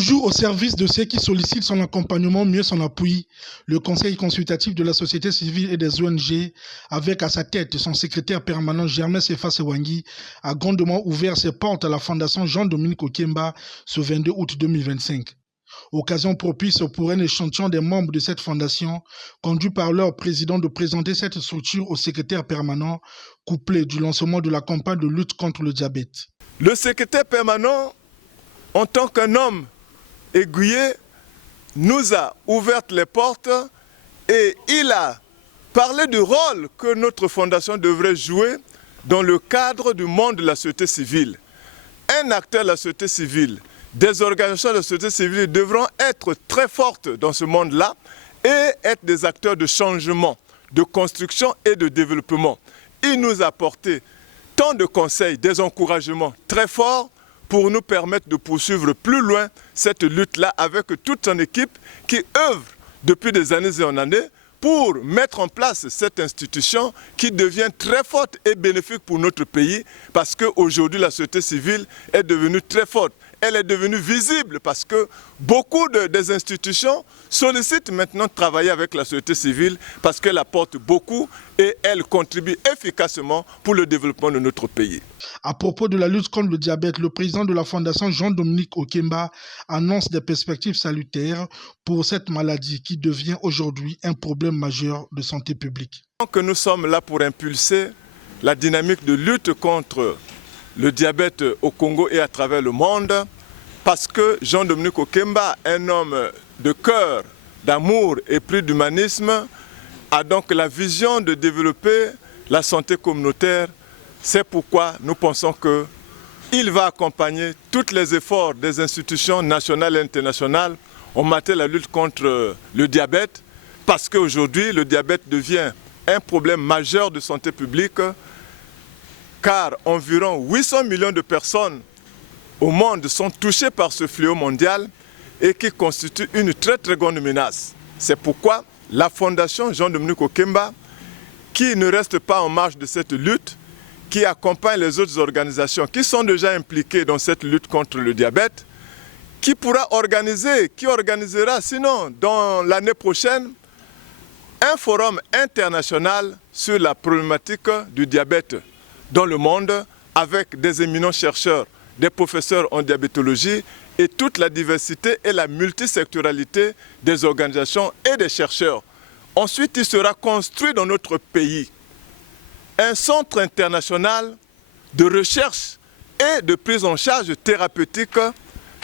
Toujours au service de ceux qui sollicitent son accompagnement, mieux son appui, le Conseil consultatif de la société civile et des ONG, avec à sa tête son secrétaire permanent Germain Sefa Sewangui, a grandement ouvert ses portes à la Fondation Jean-Dominique Okemba ce 22 août 2025. Occasion propice pour un échantillon des membres de cette fondation, conduit par leur président, de présenter cette structure au secrétaire permanent, couplé du lancement de la campagne de lutte contre le diabète. Le secrétaire permanent, en tant qu'un homme aiguillé, nous a ouvert les portes et il a parlé du rôle que notre fondation devrait jouer dans le cadre du monde de la société civile. Un acteur de la société civile, des organisations de la société civile devront être très fortes dans ce monde-là et être des acteurs de changement, de construction et de développement. Il nous a apporté tant de conseils, des encouragements très forts pour nous permettre de poursuivre plus loin cette lutte-là avec toute son équipe qui œuvre depuis des années et en années pour mettre en place cette institution qui devient très forte et bénéfique pour notre pays parce qu'aujourd'hui la société civile est devenue très forte. Elle est devenue visible parce que beaucoup des institutions sollicitent maintenant de travailler avec la société civile parce qu'elle apporte beaucoup et elle contribue efficacement pour le développement de notre pays. À propos de la lutte contre le diabète, le président de la Fondation Jean-Dominique Okemba annonce des perspectives salutaires pour cette maladie qui devient aujourd'hui un problème majeur de santé publique. Nous sommes là pour impulser la dynamique de lutte contre le diabète au Congo et à travers le monde, parce que Jean-Dominique Okemba, un homme de cœur, d'amour et plus d'humanisme, a donc la vision de développer la santé communautaire. C'est pourquoi nous pensons qu'il va accompagner tous les efforts des institutions nationales et internationales en matière de la lutte contre le diabète, parce qu'aujourd'hui le diabète devient un problème majeur de santé publique, car environ 800 millions de personnes au monde sont touchées par ce fléau mondial et qui constitue une très grande menace. C'est pourquoi la Fondation Jean-Dominique Okemba, qui ne reste pas en marge de cette lutte, qui accompagne les autres organisations qui sont déjà impliquées dans cette lutte contre le diabète, qui pourra organiser, qui organisera sinon dans l'année prochaine, un forum international sur la problématique du diabète dans le monde, avec des éminents chercheurs, des professeurs en diabétologie et toute la diversité et la multisectoralité des organisations et des chercheurs. Ensuite, il sera construit dans notre pays un centre international de recherche et de prise en charge thérapeutique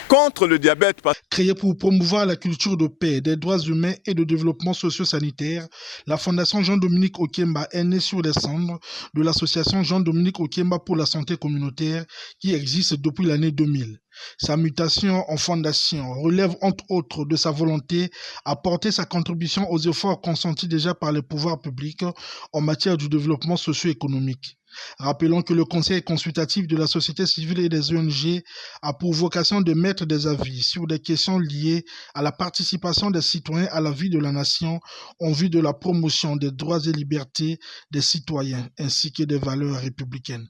contre le diabète. Créée pour promouvoir la culture de paix, des droits humains et de développement socio-sanitaire, la Fondation Jean-Dominique Okemba est née sur les cendres de l'association Jean-Dominique Okemba pour la santé communautaire qui existe depuis l'année 2000. Sa mutation en fondation relève entre autres de sa volonté à porter sa contribution aux efforts consentis déjà par les pouvoirs publics en matière du développement socio-économique. Rappelons que le Conseil consultatif de la société civile et des ONG a pour vocation de mettre des avis sur des questions liées à la participation des citoyens à la vie de la nation en vue de la promotion des droits et libertés des citoyens ainsi que des valeurs républicaines.